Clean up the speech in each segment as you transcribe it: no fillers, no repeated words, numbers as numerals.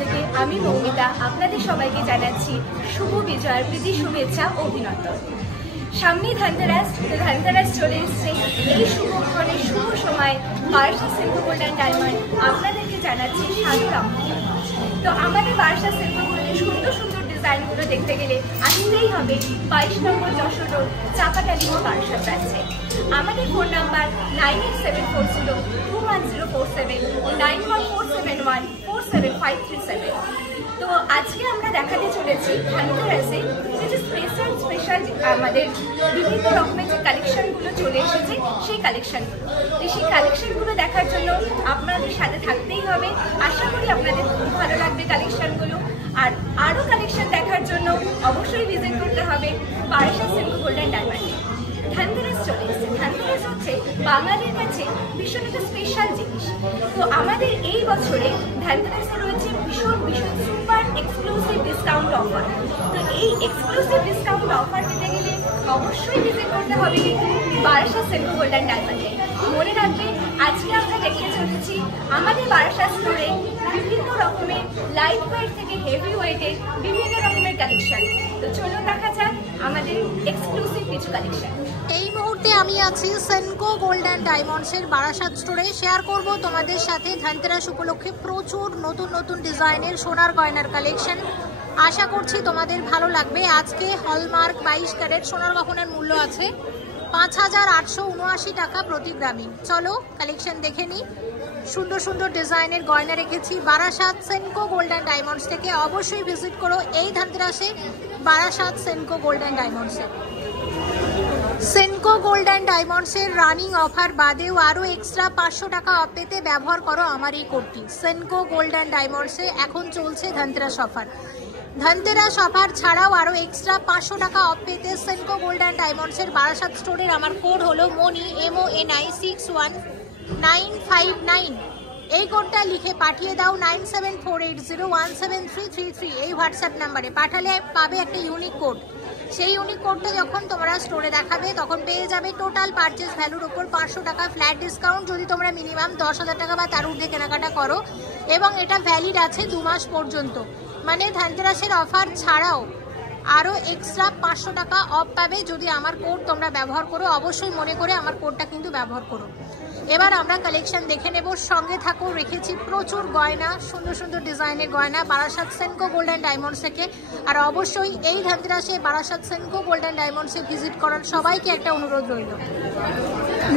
থেকে আমি মৌমিতা আপনাদের সবাইকে জানাচ্ছি শুভ বিজয়ার প্রীতি শুভেচ্ছা ও অভিনন্দন। সামনে ধনতেরাস, তো ধনতেরাস চলে এসছে। এই শুভক্ষণের শুভ সময় বারাসা সিল্ক গোল্ড অ্যান্ড ডায়মন্ড আপনাদেরকে জানাচ্ছি সাদর আমন্ত্রণ। তো আমাদের বারাসা সিল্ক গোল্ডের সুন্দর সুন্দর ডিজাইনগুলো দেখতে গেলে আসতেই হবে 22 নম্বর যশোর রোড, চাপাটালিমো বারাসা ব্রাঞ্চে। আমাদের ফোন নাম্বার 9874021047 ও 9147147537। তো আজকে আমরা দেখাতে চলেছি ধনতেরাসে কিছু স্পেশাল আমাদের বিভিন্ন রকমের যে কালেকশনগুলো চলে এসেছে সেই কালেকশনগুলো। তো সেই কালেকশনগুলো দেখার জন্য আপনাদের সাথে থাকতেই হবে। আশা করি আপনাদের খুব ভালো লাগবে কালেকশনগুলো। আর আরও কালেকশন দেখার জন্য অবশ্যই ভিজিট করতে হবে বারাসা সিল্ক গোল্ড অ্যান্ড ডায়মন্ডে। ধনতেরাস চলে এসেছে। ধনতেরাস হচ্ছে বাঙালির কাছে ভীষণ একটা স্পেশাল জিনিস। তো আমাদের এই বছরে ধনতেরাসে রয়েছে ভীষণ সুপার এক্সক্লুসিভ ডিসকাউন্ট অফার। তো এই এক্সক্লুসিভ ডিসকাউন্ট অফার পেতে গেলে অবশ্যই ভিজিট করতে হবে কিন্তু বারাসা সিল্ক গোল্ড অ্যান্ড ডায়মন্ডে। মনে রাখবেন, আজকে আমরা দেখতে চলেছি আমাদের বারাসা স্টোরে বিভিন্ন রকমের লাইট ওয়েট থেকে হেভি ওয়েটের বিভিন্ন রকমের কালেকশন। তো চলুন দেখা যাক আমাদের এক্সক্লুসিভ কিছু কালেকশন। এই মুহূর্তে আমি আছি সেনকো গোল্ড অ্যান্ড ডায়মন্ডসের বারাসাত স্টোরে। শেয়ার করব তোমাদের সাথে ধনতেরাস উপলক্ষে প্রচুর নতুন নতুন ডিজাইনের সোনার গয়নার কালেকশন। আশা করছি তোমাদের ভালো লাগবে। আজকে হলমার্ক 22 ক্যারেট সোনার গহনার মূল্য আছে 5879 টাকা প্রতি গ্রামে। চলো কালেকশন দেখে নিই। সুন্দর সুন্দর ডিজাইনের গয়না রেখেছি Barasat Senco Gold and Diamonds থেকে। অবশ্যই ভিজিট করো এই ধনতেরাসে বারাসাত সেনকো গোল্ড অ্যান্ড ডায়মন্ডসে। সেনকো গোল্ড অ্যান্ড ডায়মন্ডসের রানিং অফার বাদেও আরও এক্সট্রা 500 টাকা অফ পেতে ব্যবহার করো আমার এই কোডটি। সেনকো গোল্ড অ্যান্ড ডায়মন্ডসে এখন চলছে ধনতেরাস অফার। ধনতেরাস অফার ছাড়াও আরও এক্সট্রা 500 টাকা অফ পেতে সেনকো গোল্ড অ্যান্ড ডায়মন্ডসের বারাসাত স্টোরের আমার কোড হলো মনি MONI 61959। এই কোডটা লিখে পাঠিয়ে দাও 9748017333 এই হোয়াটসঅ্যাপ নাম্বারে। পাঠালে পাবে একটা ইউনিক কোড। সেই ইউনিক কোডটা যখন তোমরা স্টোরে দেখাবে তখন পেয়ে যাবে টোটাল পারচেস ভ্যালুর উপর 500 টাকা ফ্ল্যাট ডিসকাউন্ট যদি তোমরা মিনিমাম 10,000 টাকা বা তার ঊর্ধ্বে কেনাকাটা করো। এবং এটা ভ্যালিড আছে 2 মাস পর্যন্ত। মানে ধনতেরাসের অফার ছাড়াও আরও এক্সট্রা 500 টাকা অফ পাবে যদি আমার কোড তোমরা ব্যবহার করো। অবশ্যই মনে করে আমার কোডটা কিন্তু ব্যবহার করো। এবার আমরা কালেকশন দেখে নেব। সঙ্গে থাকো। রেখেছি প্রচুর গয়না, সুন্দর সুন্দর ডিজাইনের গয়না Barasat Senco Gold and Diamonds থেকে। আর অবশ্যই এই ধনতেরাসে বারাসাত সেনকো গোল্ড অ্যান্ড ডায়মন্ডসে ভিজিট করার সবাইকে একটা অনুরোধ রইল।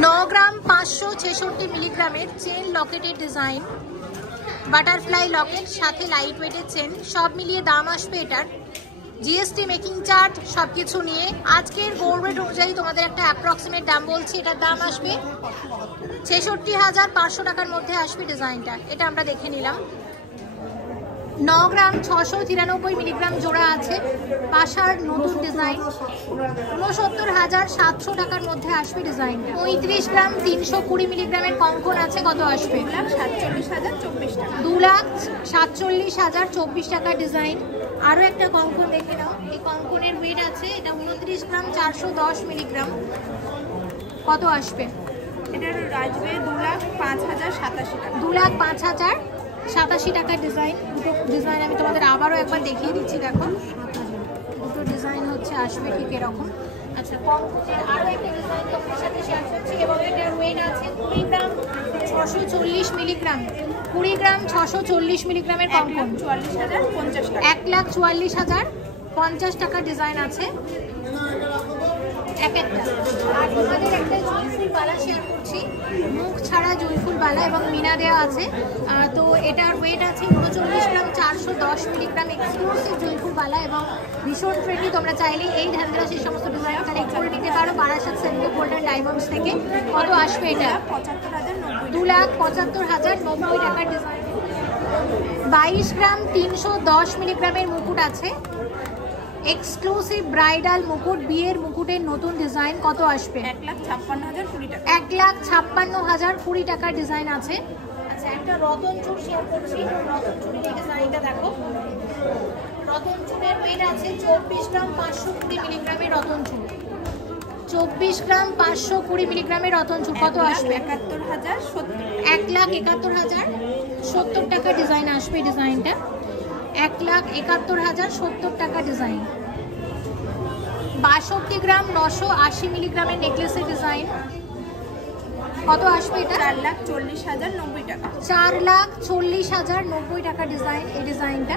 9 গ্রাম 566 মিলিগ্রামের চেন লকেটের ডিজাইন, বাটারফ্লাই লকেট সাথে লাইট ওয়েটের চেন, সব মিলিয়ে দাম আসবে এটার জিএসটি মেকিং চার্জ সব কিছু নিয়ে আজকের গোল্ড রেট অনুযায়ী তোমাদের একটা অ্যাপ্রক্সিমেট দাম বলছি। এটার দাম আসবে 66,500 টাকার মধ্যে আসবে ডিজাইনটা। এটা আমরা দেখে নিলাম। 9 গ্রাম 693 মিলিগ্রাম জোড়া আছে পাশার নতুন ডিজাইন, 69,700 টাকার মধ্যে আসবে ডিজাইনটা। 35 গ্রাম 320 মিলিগ্রামের কঙ্কন আছে, কত আসবে? 2,47,024 টাকার ডিজাইন। আরও একটা কঙ্কন দেখে নাও। এই কঙ্কনের ওয়েট আছে, এটা 29 গ্রাম 410 মিলিগ্রাম, কত আসবে? এটার আসবে 2,05,087 টাকা। 2,05,087 টাকার ডিজাইন। দুটো ডিজাইন আমি তোমাদের আবারও একবার দেখিয়ে দিচ্ছি। দেখো দুটো ডিজাইন হচ্ছে আসবে ঠিক এরকম। আচ্ছা, কঙ্কনের আরও একটা ডিজাইন তোমাদের সাথে শেয়ার করছি এবং এটার ওয়েট আছে 20 গ্রাম 640 মিলিগ্রাম। 20 গ্রাম 640 মিলিগ্রামের কঙ্কন 1,44,050 টাকা। 1,44,050 টাকার ডিজাইন আছে এক একটা। আর তোমাদের একটা জয়ফুল বালা শেয়ার করছি, মুখ ছাড়া জয়ফুল বালা এবং মিনা দেওয়া আছে। তো এটার ওয়েট আছে 39 গ্রাম 410 মিলিগ্রাম এক্সক্লুসিভ জয়ফুল বালা এবং ভীষণ ফ্রেন্ডলি। তোমরা চাইলে এই ধনতেরাসের সমস্ত ডিজাইন কালেক্ট করে নিতে পারো Barasat Senco Gold and Diamonds থেকে। কত আসবে এটা? 2,75,090 টাকার ডিজাইন। 22 গ্রাম 310 মিলিগ্রামের মুকুট আছে, এক্সক্লুসিভ ব্রাইডাল মুকুট, বিয়ের মুকুটের নতুন ডিজাইন, কত আসবে? 1,56,020 টাকা। 1,56,020 টাকার ডিজাইন আছে। আচ্ছা, একটা রতন চূড় শেয়ার করছি। রতন চূড়ের এই ডিজাইনটা দেখো। রতন চূড়ের ওয়েট আছে 24 গ্রাম 520 মিলিগ্রামের রতন চূড়। 24 গ্রাম 520 মিলিগ্রামের রতন চূড়, কত আসবে? 71,070 1,71,070 টাকা ডিজাইন আসবে ডিজাইনটা। 1,71,000 70 টাকা ডিজাইন। 62 গ্রাম 980 মিলিগ্রামের নেকলেসের ডিজাইন কত আসবে এটা? 4,40,090 টাকা। 4,40,090 টাকা ডিজাইন। এই ডিজাইনটা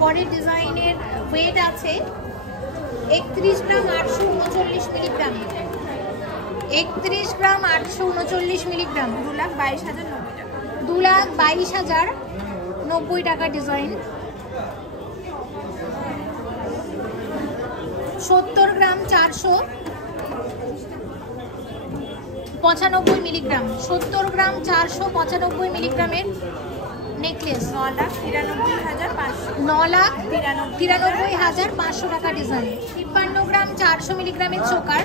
পরের ডিজাইনের ওয়েট আছে 31 গ্রাম 839 মিলিগ্রাম। 31 গ্রাম 839 মিলিগ্রাম। 2,22,090 টাকা। 2,22,090 টাকা ডিজাইন। 70 গ্রাম 495 মিলিগ্রাম। 70 গ্রাম 495 মিলিগ্রামের নেকলেস 9,93,500। 9,93,500 টাকা ডিজাইন। 53 গ্রাম 400 মিলিগ্রামের চোকার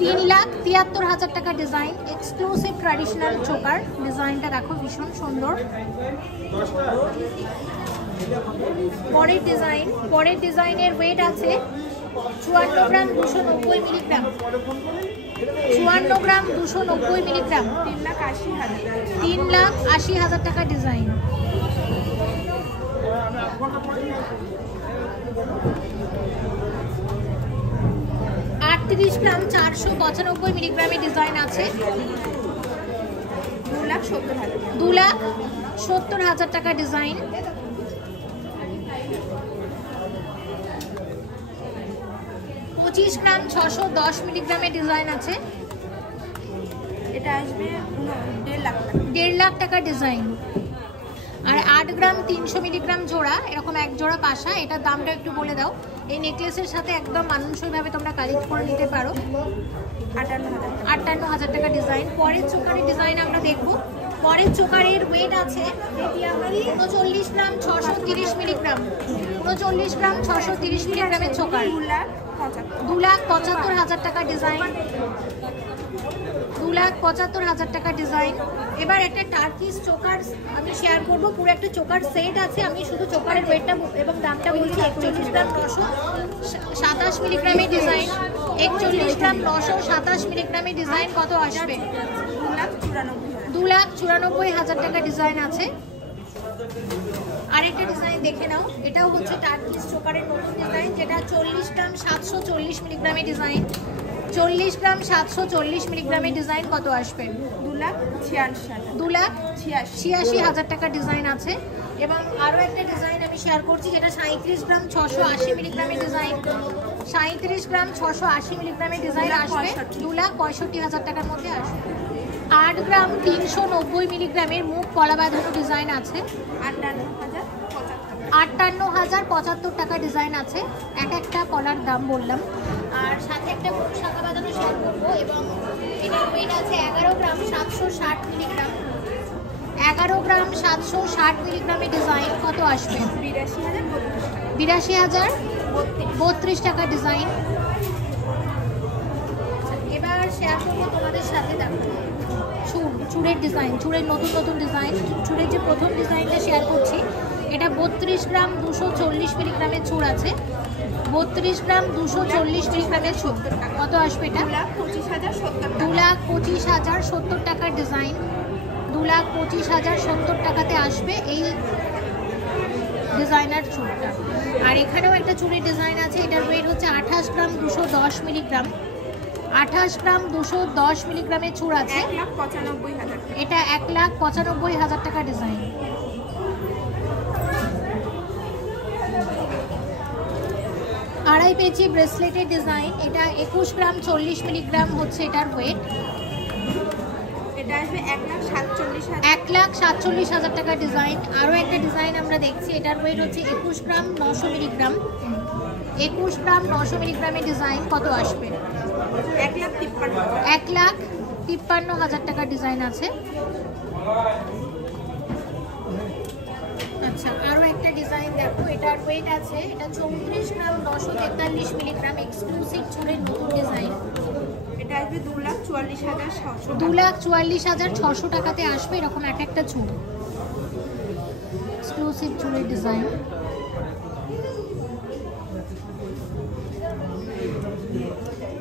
3,73,000 টাকা ডিজাইন। Exclusive traditional choker. ডিজাইনটা দেখো ভীষণ সুন্দর। পরের ডিজাইনের ওয়েট আছে 54 গ্রাম 290 মিলিগ্রাম। 54 গ্রাম 290 মিলিগ্রাম। 3,80,000 টাকা ডিজাইন। 38 গ্রাম 495 মিলিগ্রামের ডিজাইন আছে 2,70,000 টাকা ডিজাইন। 25 গ্রাম 610 মিলিগ্রামের ডিজাইন আছে, এটা আসবে 1.5 লাখ টাকা ডিজাইন। আর 8 গ্রাম 300 মিলিগ্রাম জোড়া, এরকম এক জোড়া পাশা। এটার দামটা একটু বলে দাও। এই নেকলেসের সাথে একদম মানানসইভাবে তোমরা কালেক্ট করে নিতে পারো। 58,000 টাকা ডিজাইন। পরের চোকারের ডিজাইন আমরা দেখবো। পরের চোকারের ওয়েট আছে 39 গ্রাম 630 মিলিগ্রাম। 39 গ্রাম 630 মিলিগ্রামের চোকার 2,75,000 টাকা ডিজাইন। 2,75,000 টাকা ডিজাইন। এবার একটা টার্কিশ চোকার আমি শেয়ার করব। পুরো একটা চোকার সেট আছে। আমি শুধু চোকারের ওয়েটটা এবং দামটা বলছি। 41 গ্রাম 927 মিলিগ্রামের ডিজাইন। 41 গ্রাম 927 মিলিগ্রামের ডিজাইন কত আসবে? 2,94,000 টাকা ডিজাইন আছে। আরেকটা ডিজাইন দেখে নাও। এটাও হচ্ছে টার্কিশ চোকারের নতুন ডিজাইন, যেটা 40 গ্রাম 740 মিলিগ্রামের ডিজাইন। 40 গ্রাম 740 মিলিগ্রামের ডিজাইন কত আসবে? 2,86,000 টাকা ডিজাইন আছে। এবং আরও একটা ডিজাইন আমি শেয়ার করছি, যেটা 37 গ্রাম 680 মিলিগ্রামের ডিজাইন। 37 গ্রাম 680 মিলিগ্রামের ডিজাইন আসবে 2,65,000 টাকার মধ্যে আসবে। 8 গ্রাম 390 মিলিগ্রামের মুখ কলা বাঁধানো ডিজাইন আছে 58,075 টাকা ডিজাইন আছে। এক একটা কলার দাম বললাম। আর সাথে একটা মুখ শাখা বাঁধানো শেয়ার করবো। এবং এটার ওয়েট আছে 11 গ্রাম 760 মিলিগ্রাম। 11 গ্রাম 760 মিলিগ্রামের ডিজাইন কত আসবে? 82,032 টাকা ডিজাইন। এবার শেয়ার করবো তোমাদের সাথে। দেখো চুড়ের ডিজাইন, চুড়ের নতুন ডিজাইন। চুড়ের যে প্রথম ডিজাইনটা শেয়ার করছি, এটা 32 গ্রাম 240 মিলিগ্রামের চুড় আছে। 32 গ্রাম 240 মিলিগ্রামের চুড় কত আসবে? এটা 2,25,070 টাকার ডিজাইন। 2,25,070 টাকাতে আসবে এই ডিজাইনার চুড়টা। আর এখানেও একটা চুড়ের ডিজাইন আছে। এটার ওয়েট হচ্ছে 28 গ্রাম 210 মিলিগ্রাম। 28 গ্রাম 210 মিলিগ্রামের চুড় আছে। 1,95,000 এটা 1,95,000 টাকা ডিজাইন। আড়াই পেঁচি ব্রেসলেটের ডিজাইন। এটা 21 গ্রাম 40 মিলিগ্রাম হচ্ছে এটার ওয়েট। এটা আসবে 1,47,000 1,47,000 টাকা ডিজাইন। আরও একটা ডিজাইন আমরা দেখছি। এটার ওয়েট হচ্ছে 21 গ্রাম 900 মিলিগ্রাম। 21 গ্রাম 900 মিলিগ্রামের ডিজাইন কত আসবে? 1,53,000 টাকা ডিজাইন আছে। আচ্ছা, আরও একটা ডিজাইন দেখো। এটার ওয়েট আছে, এটা 34 গ্রাম 943 মিলিগ্রাম। এক্সক্লুসিভ চুড়ের নতুন ডিজাইন। এটা আসবে 2,44,600 2,44,600 টাকাতে আসবে এরকম এক একটা চুড়। Exclusive চুড়ের design.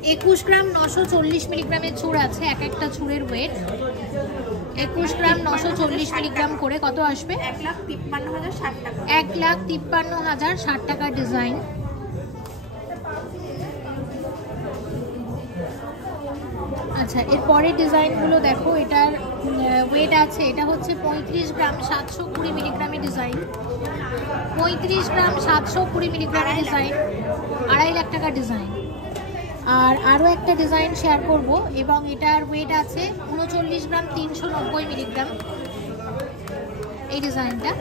21 গ্রাম 940 মিলিগ্রামের চূড় আছে, এক একটা চূড়ের ওয়েট 21 গ্রাম 940 মিলিগ্রাম করে। কত আসবে? 1,53,060 টাকা। 1,53,060 টাকার ডিজাইন। আচ্ছা, এর পরের ডিজাইনগুলো দেখো। এটার ওয়েট আছে, এটা হচ্ছে 35 গ্রাম 720 মিলিগ্রামের ডিজাইন। 35 গ্রাম 720 মিলিগ্রামের ডিজাইন, 2.5 লাখ টাকার ডিজাইন। আর আরও একটা ডিজাইন শেয়ার করব, এবং এটার ওয়েট আছে 39 গ্রাম 390 মিলিগ্রাম। এই ডিজাইনটা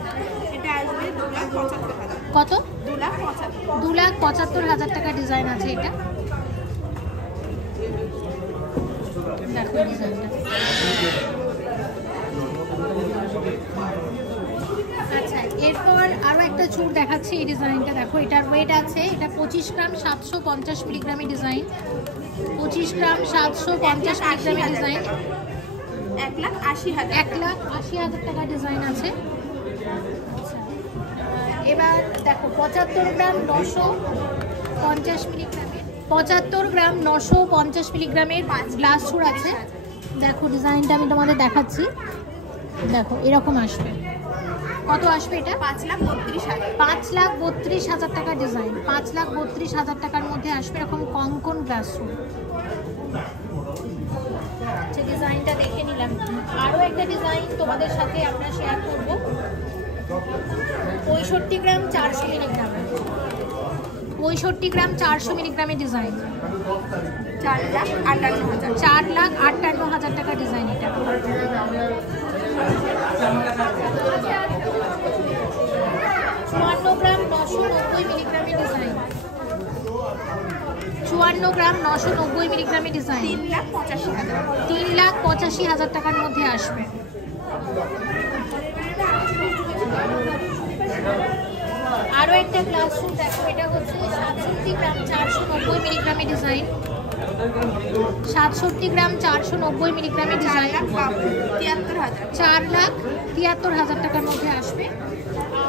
এটা আসবে 2,75,000। কত? 2,75,000। 2,75,000 টাকা ডিজাইন আছে এটা। দেখো ডিজাইনটা। আচ্ছা, এরপর আরও একটা চূড় দেখাচ্ছি। এই ডিজাইনটা দেখো, এটার ওয়েট আছে, এটা 25 গ্রাম 750 মিলিগ্রামের ডিজাইন। 25 গ্রাম 750 মিলিগ্রামের ডিজাইন, 1,80,000। 1,80,000 টাকা ডিজাইন আছে। এবার দেখো 75 গ্রাম 950 মিলিগ্রামের, 75 গ্রাম 950 মিলিগ্রামের গ্লাস চূড় আছে। দেখো ডিজাইনটা আমি তোমাদের দেখাচ্ছি। দেখো এরকম আসবে। কত আসবে এটা? 5,32,000। 5,32,000 টাকা ডিজাইন। 5,32,000 টাকার মধ্যে আসবে এরকম কঙ্কন গ্লাস চূড়। আচ্ছা, ডিজাইনটা দেখে নিলাম। আরও একটা ডিজাইন তোমাদের সাথে আমরা শেয়ার করব। 65 গ্রাম 400 মিলিগ্রাম, 65 গ্রাম 400 মিলিগ্রামের ডিজাইন, 4,58,000। 4,58,000 টাকা ডিজাইন এটা। 54 গ্রাম 990 মিলিগ্রামের ডিজাইন, 54 গ্রাম 990 মিলিগ্রামের ডিজাইন, 3,85,000। 3,85,000 টাকার মধ্যে আসবে। আরও একটা গ্লাস চূড় দেখো, এটা হচ্ছে 67 গ্রাম 490 মিলিগ্রামের ডিজাইন, 67 গ্রাম 490 মিলিগ্রামের ডিজাইন, 4,73,000 টাকার মধ্যে আসবে।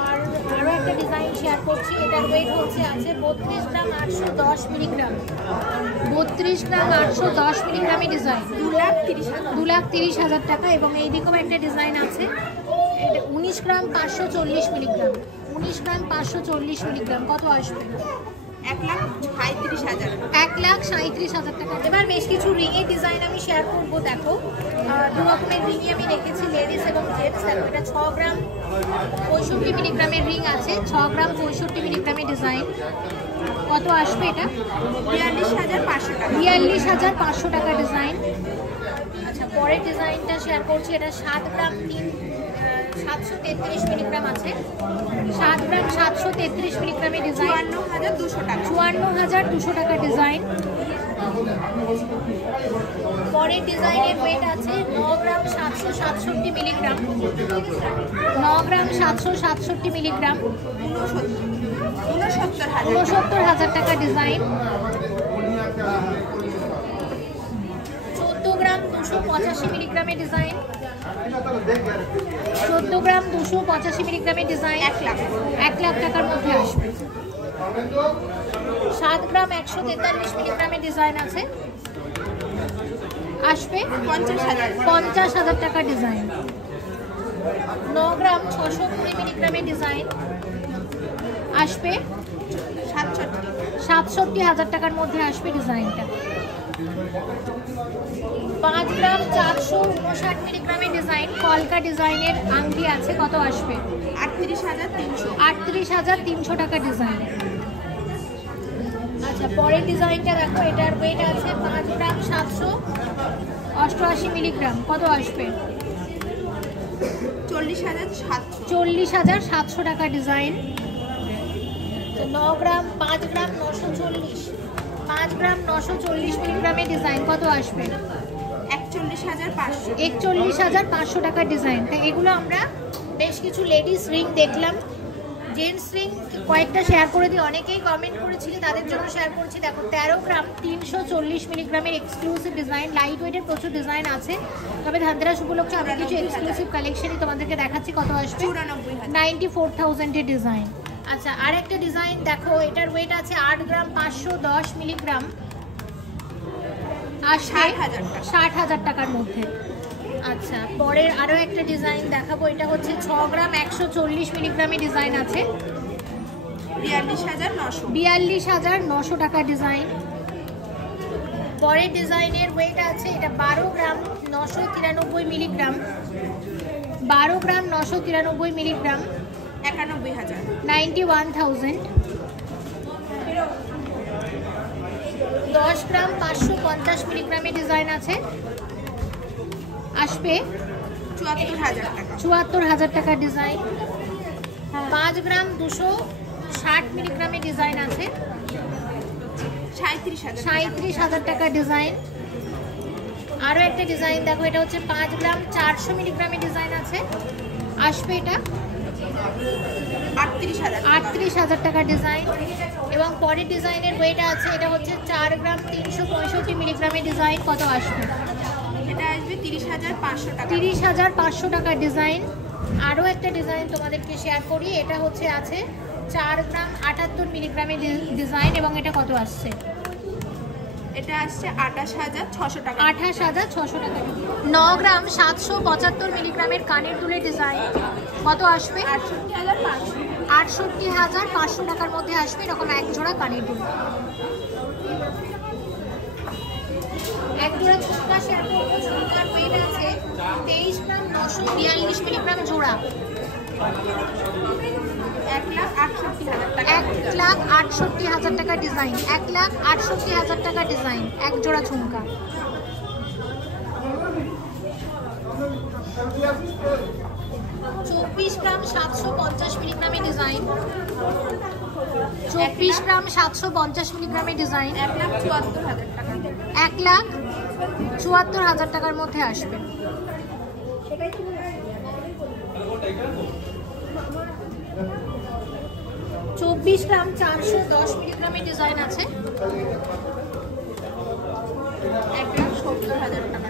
আর আরও একটা ডিজাইন শেয়ার করছি। এটার ওয়েট হচ্ছে আছে 32 গ্রাম 810 মিলিগ্রাম, 32 গ্রাম 810 মিলিগ্রামের ডিজাইন, 2,30,000 টাকা। এবং এই দিকেও একটা ডিজাইন আছে, এটা 19 গ্রাম 540 মিলিগ্রাম, 19 গ্রাম 540 মিলিগ্রাম। কত আসবে? 1,37,000। 1,37,000 টাকা। এবার বেশ কিছু রিংয়ের ডিজাইন আমি শেয়ার করবো। দেখো দু রকমের রিংই আমি রেখেছি, লেডিস এবং জেন্টস। দেখো এটা 6 গ্রাম 65 মিলিগ্রামের রিং আছে, 6 গ্রাম 65 মিলিগ্রামের ডিজাইন। কত আসবে এটা? 42,500 টাকা। 42,500 টাকা ডিজাইন। আচ্ছা, পরের ডিজাইনটা শেয়ার করছি। এটা 7 গ্রাম 733 মিলিগ্রাম আছে, 7 গ্রাম 733 মিলিগ্রামের ডিজাইন, 54,200 টাকা। 54,200 টাকা ডিজাইন। পরের ডিজাইনের ওয়েট আছে 9 গ্রাম 767 মিলিগ্রাম, 9 গ্রাম 767 মিলিগ্রাম, 69,000 টাকা ডিজাইন। 14 গ্রাম 285 মিলিগ্রামের ডিজাইন, 14 গ্রাম 285 মিলিগ্রামের ডিজাইন, 1 লাখ টাকার মধ্যে আসবে। 7 গ্রাম 143 মিলিগ্রামের ডিজাইন আছে, আসবে 50,000 টাকার ডিজাইন। 9 গ্রাম 620 মিলিগ্রামের ডিজাইন, আসবে 67,000 টাকার মধ্যে আসবে ডিজাইনটা। 5 গ্রাম 459 মিলিগ্রামের ডিজাইন, কলকা ডিজাইনের আংটি আছে। কত আসবে? 38,300। 38,300 টাকা ডিজাইন। আচ্ছা, পরের ডিজাইনটা দেখো। এটার ওয়েট আছে 5 গ্রাম 788 মিলিগ্রাম। কত আসবে? 40,700। 40,700 টাকা ডিজাইন। 9 গ্রাম 5 গ্রাম 940, 5 গ্রাম 940 মিলিগ্রামের ডিজাইন। কত আসবে? 41,500। 41,500 টাকার ডিজাইন। তাই এগুলো আমরা বেশ কিছু লেডিস রিং দেখলাম। জেন্টস রিং কয়েকটা শেয়ার করে দিই, অনেকেই কমেন্ট করেছিল, তাদের জন্য শেয়ার করছি। দেখো 13 গ্রাম 340 মিলিগ্রামের এক্সক্লুসিভ ডিজাইন, লাইট ওয়েটের প্রচুর ডিজাইন আছে। তবে ধানতেরাস উপলক্ষে আমরা কিছু এক্সক্লুসিভ কালেকশনই তোমাদেরকে দেখাচ্ছি। কত আসবে? 94,000 এর ডিজাইন। আচ্ছা, আর একটা ডিজাইন দেখো। এটার ওয়েট আছে 8 গ্রাম 510 মিলিগ্রাম, আসবে 60,000 টাকা। 60,000 টাকার মধ্যে। আচ্ছা, পরের আরও একটা ডিজাইন দেখাবো। এটা হচ্ছে 6 গ্রাম 140 মিলিগ্রামে ডিজাইন আছে, 42,900। 42,900 টাকা ডিজাইন। পরের ডিজাইনের ওয়েট আছে, এটা 12 গ্রাম 993 মিলিগ্রাম, 12 গ্রাম 993 মিলিগ্রাম, 91,000। 91,000। 10 গ্রাম 550 মিলিগ্রামে ডিজাইন আছে, আসবে 74,000 টাকা। 74,000 টাকা ডিজাইন। 5 গ্রাম 260 মিলিগ্রামে ডিজাইন আছে, 37,000। 37,000 টাকা ডিজাইন। আরও একটা ডিজাইন দেখো, এটা হচ্ছে 5 গ্রাম 400 মিলিগ্রামে ডিজাইন আছে, আসবে এটা 38,000। 38,000 টাকা ডিজাইন। এবং পরের ডিজাইনের ওয়েট আছে, এটা হচ্ছে 4 গ্রাম 365 মিলিগ্রামে ডিজাইন, কত আসবে? এটা আসবে 30,500 টাকা। 30,500 টাকা ডিজাইন। আরও একটা ডিজাইন তোমাদেরকে শেয়ার করি, এটা হচ্ছে আছে 4 গ্রাম 78 মিলিগ্রামে ডিজাইন, এবং এটা কত আসছে? এটা আসছে 28,600 টাকা। 28,600 টাকা। 9 গ্রাম 775 মিলিগ্রামের কানের দুলের ডিজাইন, কত আসবে? 68,500। 68,500 টাকার মধ্যে আসবে এরকম এক জোড়া কানের দুল। এক জোড়া ঝুমকা শেয়ার করবো। ঝুমকার ওয়েট আছে 23 গ্রাম 942 মিলিগ্রাম জোড়া, 1,68,000 টাকা। 1,68,000 টাকা ডিজাইন, 1,68,000 টাকা ডিজাইন এক জোড়া ঝুমকা। চব্বিশ গ্রাম 750 মিলিগ্রামের ডিজাইন, 24 গ্রাম 750 মিলিগ্রামের ডিজাইন, 1,74,000 টাকা। 1,74,000 টাকার মধ্যে আসবে। চব্বিশ গ্রাম 410 মিলিগ্রামের ডিজাইন আছে, 1,70,000 টাকা।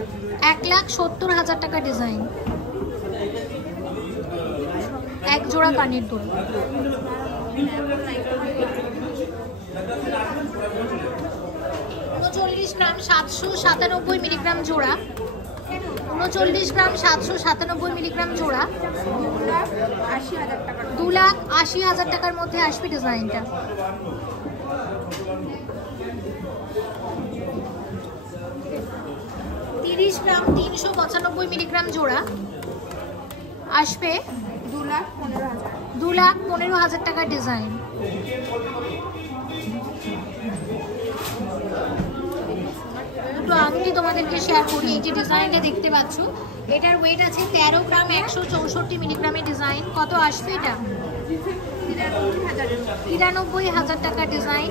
1,70,000 টাকা ডিজাইন এক জোড়া কানের দুল। 39 গ্রাম 797 মিলিগ্রাম জোড়া, 39 গ্রাম 797 মিলিগ্রাম জোড়া, 2,80,000 টাকা। 2,80,000 টাকার মধ্যে আসবে ডিজাইনটা। 30 গ্রাম 395 মিলিগ্রাম জোড়া, আসবে 2,15,000। 2,15,000 টাকার ডিজাইন। দুটো আংটি তোমাদেরকে শেয়ার করি। এই যে ডিজাইনটা দেখতে পাচ্ছ, এটার ওয়েট আছে 13 গ্রাম 164 মিলিগ্রামের ডিজাইন, কত আসবে এটা? 93,000 টাকা ডিজাইন।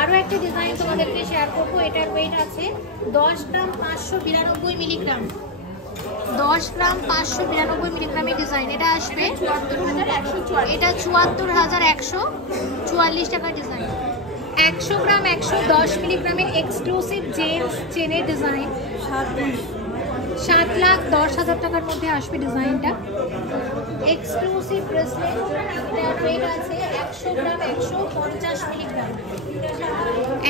আরও একটা ডিজাইন তোমাদেরকে শেয়ার করবো, এটার ওয়েট আছে 10 গ্রাম 592 মিলিগ্রাম, 10 গ্রাম 592 মিলিগ্রামের ডিজাইন, এটা আসবে 74,144। এটা 74,144 টাকা ডিজাইন। 100 গ্রাম 110 মিলিগ্রামের এক্সক্লুসিভ জেন্টস চেনের ডিজাইন, 7,10,000 টাকার মধ্যে আসবে ডিজাইনটা। এক্সক্লুসিভ ব্রেসলেট, এটার ওয়েট আছে 100 গ্রাম 150 মিলিগ্রাম,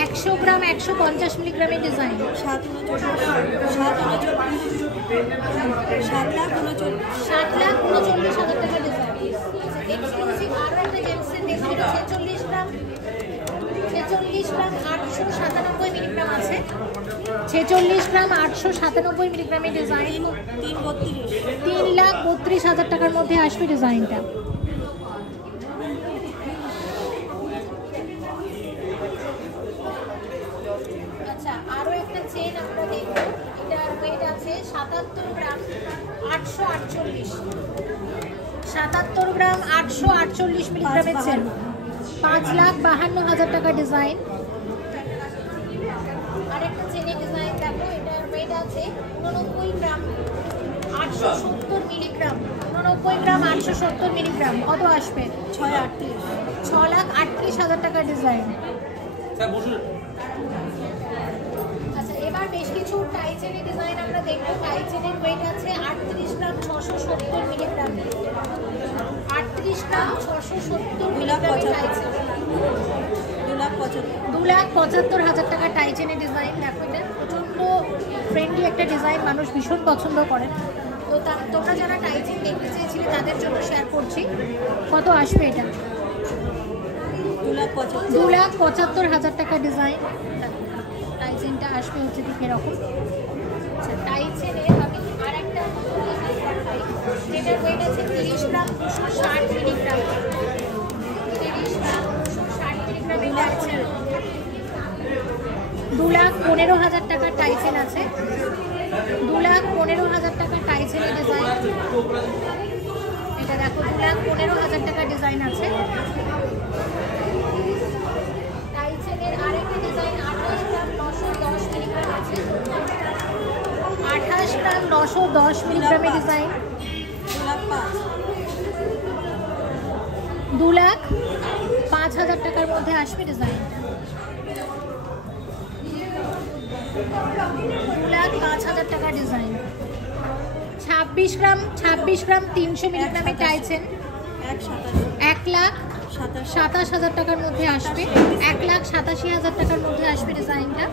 100 গ্রাম 150 মিলিগ্রামের ডিজাইন, 7,39,000 টাকা ডিজাইন। এক্সক্লুসিভ আরও একটা জেন্টসের দেখছি, 46 গ্রাম 897 মিলিগ্রাম আছে, 46 গ্রাম 897 মিলিগ্রামের ডিজাইন, 3,32,000 টাকার মধ্যে আসবে ডিজাইনটা। আচ্ছা, আরও একটা চেন আমরা দেখব, এটার ওয়েট আছে 77 গ্রাম 848, 77 গ্রাম 848 মিলিগ্রামের চেন, 5,52,000 টাকা ডিজাইন। আরেকটা চেনের ডিজাইন দেখো, এটার ওয়েট আছে 89 গ্রাম 870 মিলিগ্রাম, 89 গ্রাম 870 মিলিগ্রাম, কত আসবে? 6,38,000 টাকা ডিজাইন। আচ্ছা, এবার বেশ কিছু টাই চেনের ডিজাইন আমরা দেখবো। টাই চেনের ওয়েট আছে 38 গ্রাম 670 মিলিগ্রাম, 38 গ্রাম 670 মিলিগ্রাম টাই চেন, 2,75,000 টাকা টাই চেনের ডিজাইন। দেখো এটা প্রচুর ইকো ফ্রেন্ডলি একটা ডিজাইন মানুষ ভীষণ পছন্দ করেন। তো তোমরা যারা টাইচিং দেখতে চেয়েছিলে তাদের জন্য শেয়ার করছি। কত আসবে এটা? 2,75,000 টাকা ডিজাইন। টাইচিংটা আসবে হচ্ছে ঠিক এরকম। আচ্ছা, টাইচেনে আমি আর একটা যেটার ওয়েট আছে 30 গ্রাম 260 মিলিগ্রাম। 30 গ্রাম 260 মিলিগ্রাম এই টাইচেন। 2,15,000 টাকার টাইচেন আছে। 2,15,000 টাকার টাইচেনের ডিজাইন। এটা দেখো 2,15,000 টাকার ডিজাইন আছে। টাইচেনের আরেকটা ডিজাইন 28 গ্রাম 910 মিলিগ্রাম আছে। 28 গ্রাম 910 মিলিগ্রামের ডিজাইন। 2,05,000 টাকার মধ্যে আসবে ডিজাইনটা। 2,05,000 টাকা ডিজাইন। 26 গ্রাম 300 মিলিগ্রামের টাইচেন 1,27,000 টাকার মধ্যে আসবে। 1,87,000 টাকার মধ্যে আসবে ডিজাইনটা।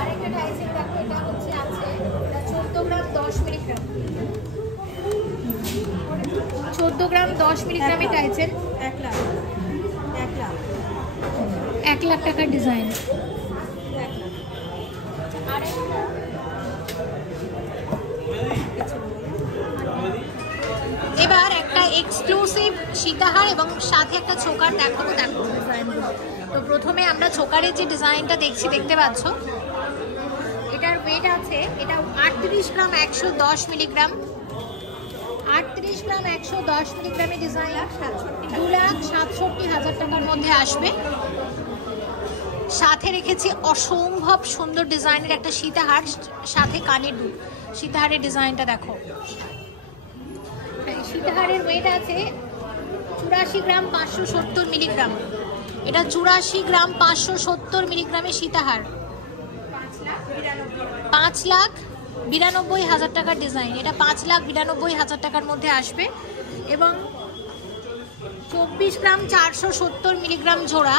আরেকটা টাইচেন দেখো, এটা হচ্ছে আছে 14 গ্রাম 10 মিলিগ্রাম। 14 গ্রাম 10 মিলিগ্রামের টাইচেন 1 লাখ টাকার ডিজাইন। এবার একটা এক্সক্লুসিভ সীতাহার এবং সাথে একটা চোকার দেখাবো। দেখো ডিজাইনগুলো। তো প্রথমে আমরা চোকারের যে ডিজাইনটা দেখতে পাচ্ছ, এটার ওয়েট আছে, এটা 38 গ্রাম 110 মিলিগ্রাম। 38 গ্রাম 110 মিলিগ্রামের ডিজাইন 2,67,000 টাকার মধ্যে আসবে। সাথে রেখেছি অসম্ভব সুন্দর ডিজাইনের একটা সীতাহার, সাথে কানের দুল। সীতাহারের ডিজাইনটা দেখো। সীতাহারের ওয়েট আছে 84 গ্রাম 570 মিলিগ্রাম। এটা 84 গ্রাম 570 মিলিগ্রামের সীতাহার। 5,92,000 টাকার ডিজাইন। এটা 5,92,000 টাকার মধ্যে আসবে। এবং 24 গ্রাম 470 মিলিগ্রাম জোড়া।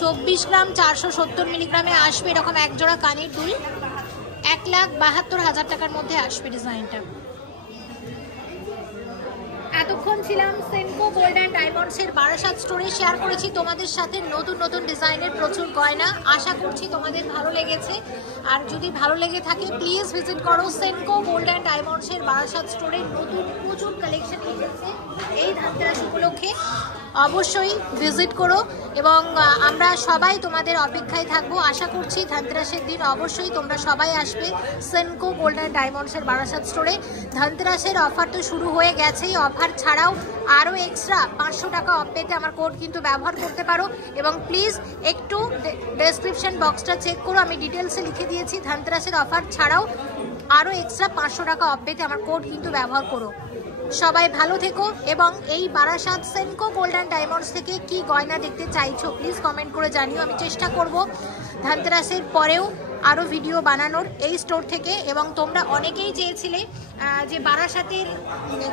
24 গ্রাম 470 মিলিগ্রামে আসবে এরকম এক জোড়া কানের দুল। 1,72,000 টাকার মধ্যে আসবে ডিজাইনটা। এতক্ষণ ছিলাম সেনকো গোল্ড অ্যান্ড ডায়মন্ডসের বারাসাত স্টোরে। শেয়ার করেছি তোমাদের সাথে নতুন নতুন ডিজাইনের প্রচুর গয়না। আশা করছি তোমাদের ভালো লেগেছে। আর যদি ভালো লেগে থাকে প্লিজ ভিজিট করো সেনকো গোল্ড অ্যান্ড ডায়মন্ডসের বারাসাত স্টোরে। নতুন প্রচুর কালেকশন এসেছে এই ধানতেরাস উপলক্ষে। অবশ্যই ভিজিট করো এবং আমরা সবাই তোমাদের অপেক্ষায় থাকবো। আশা করছি ধানতেরাসের দিন অবশ্যই তোমরা সবাই আসবে সেনকো গোল্ড অ্যান্ড ডায়মন্ডসের বারাসাত স্টোরে। ধানতেরাসের অফার তো শুরু হয়ে গেছেই। অফার ছাড়াও আরও এক্সট্রা 500 টাকা অফ পেতে আমার কোড কিন্তু ব্যবহার করতে পারো। এবং প্লিজ একটু ডেসক্রিপশন বক্সটা চেক করো, আমি ডিটেলসে লিখে দিয়েছি। ধানতেরাসের অফার ছাড়াও আরও এক্সট্রা 500 টাকা অফ পেতে আমার কোড কিন্তু ব্যবহার করো। সবাই ভালো থেকো এবং এই Barasat Senco Gold and Diamonds থেকে কি গয়না দেখতে চাইছো প্লিজ কমেন্ট করে জানিও। আমি চেষ্টা করব ধানতেরাসের পরেও আরও ভিডিও বানানোর এই স্টোর থেকে। এবং তোমরা অনেকেই চেয়েছিলে যে বারাসাতের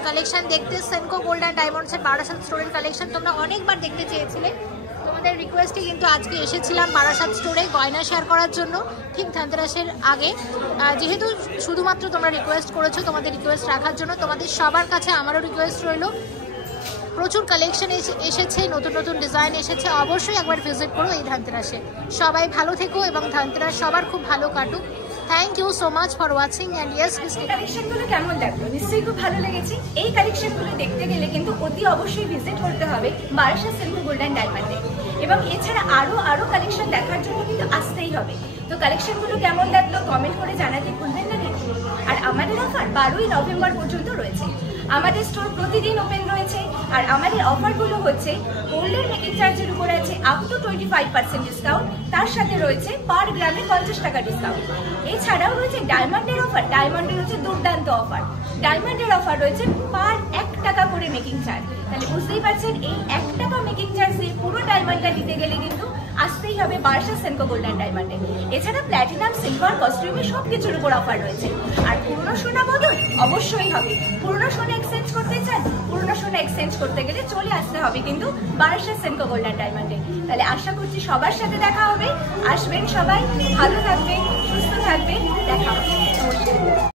কালেকশন দেখতে, সেনকো গোল্ড অ্যান্ড ডায়মন্ডসের বারাসাত স্টোরের কালেকশন তোমরা অনেকবার দেখতে চেয়েছিলে। তোমাদের রিকোয়েস্টে কিন্তু আজকে এসেছিলাম বারাসাত স্টোরে গয়না শেয়ার করার জন্য ঠিক ধানতেরাসের আগে। যেহেতু শুধুমাত্র তোমরা রিকোয়েস্ট করেছো, তোমাদের রিকোয়েস্ট রাখার জন্য তোমাদের সবার কাছে আমারও রিকোয়েস্ট রইল। প্রচুর কালেকশন এসেছে, নতুন নতুন ডিজাইন এসেছে। অবশ্যই একবার ভিজিট করো এই ধানতেরাসে। সবাই ভালো থেকো এবং ধানতেরাস সবার খুব ভালো কাটুক। Thank you so much for watching and yes কালেকশনগুলো কেমন লাগলো? নিশ্চয়ই খুব ভালো লেগেছে। এই কালেকশনগুলো দেখতে গেলে কিন্তু অতি অবশ্যই ভিজিট করতে হবে বারাসাত সেনকো গোল্ড অ্যান্ড ডায়মন্ডে। এবং এছাড়া আরও কালেকশন দেখার জন্য কিন্তু আসতেই হবে। তো কালেকশনগুলো কেমন লাগলো কমেন্ট করে জানাতে ভুলবেন না কিন্তু। আর আমাদের অফার 12ই নভেম্বর পর্যন্ত রয়েছে। আমাদের স্টোর প্রতিদিন ওপেন রয়েছে। আর আমাদের অফারগুলো হচ্ছে গোল্ডের মেকিং চার্জের উপর আছে আপ টু 25% ডিসকাউন্ট। তার সাথে রয়েছে পার গ্রামে 50 টাকা ডিসকাউন্ট। এছাড়াও রয়েছে ডায়মন্ডের অফার। ডায়মন্ডের হচ্ছে দুর্দান্ত অফার। ডায়মন্ডের অফার রয়েছে পার 1 টাকা করে মেকিং চার্জ। তাহলে বুঝতেই পারছেন এই 1 টাকা মেকিং চার্জ দিয়ে পুরো ডায়মন্ডটা নিতে গেলে কিন্তু আসতেই হবে বারাসাত সেনকো গোল্ডেন ডায়মন্ডে। এছাড়া প্ল্যাটিনাম, সিলভার, কস্টিউমে সবকিছুর উপর অফার রয়েছে। আর পুরনো সোনা বদল অবশ্যই হবে। পুরনো সোনা এক্সচেঞ্জ করতে চান, পুরনো সোনা এক্সচেঞ্জ করতে গেলে চলে আসতে হবে কিন্তু বারাসাত সেনকো গোল্ডেন ডায়মন্ডে। তাহলে আশা করছি সবার সাথে দেখা হবে। আসবেন সবাই, ভালো থাকবেন, সুস্থ থাকবেন, দেখা হবে। নমস্কার।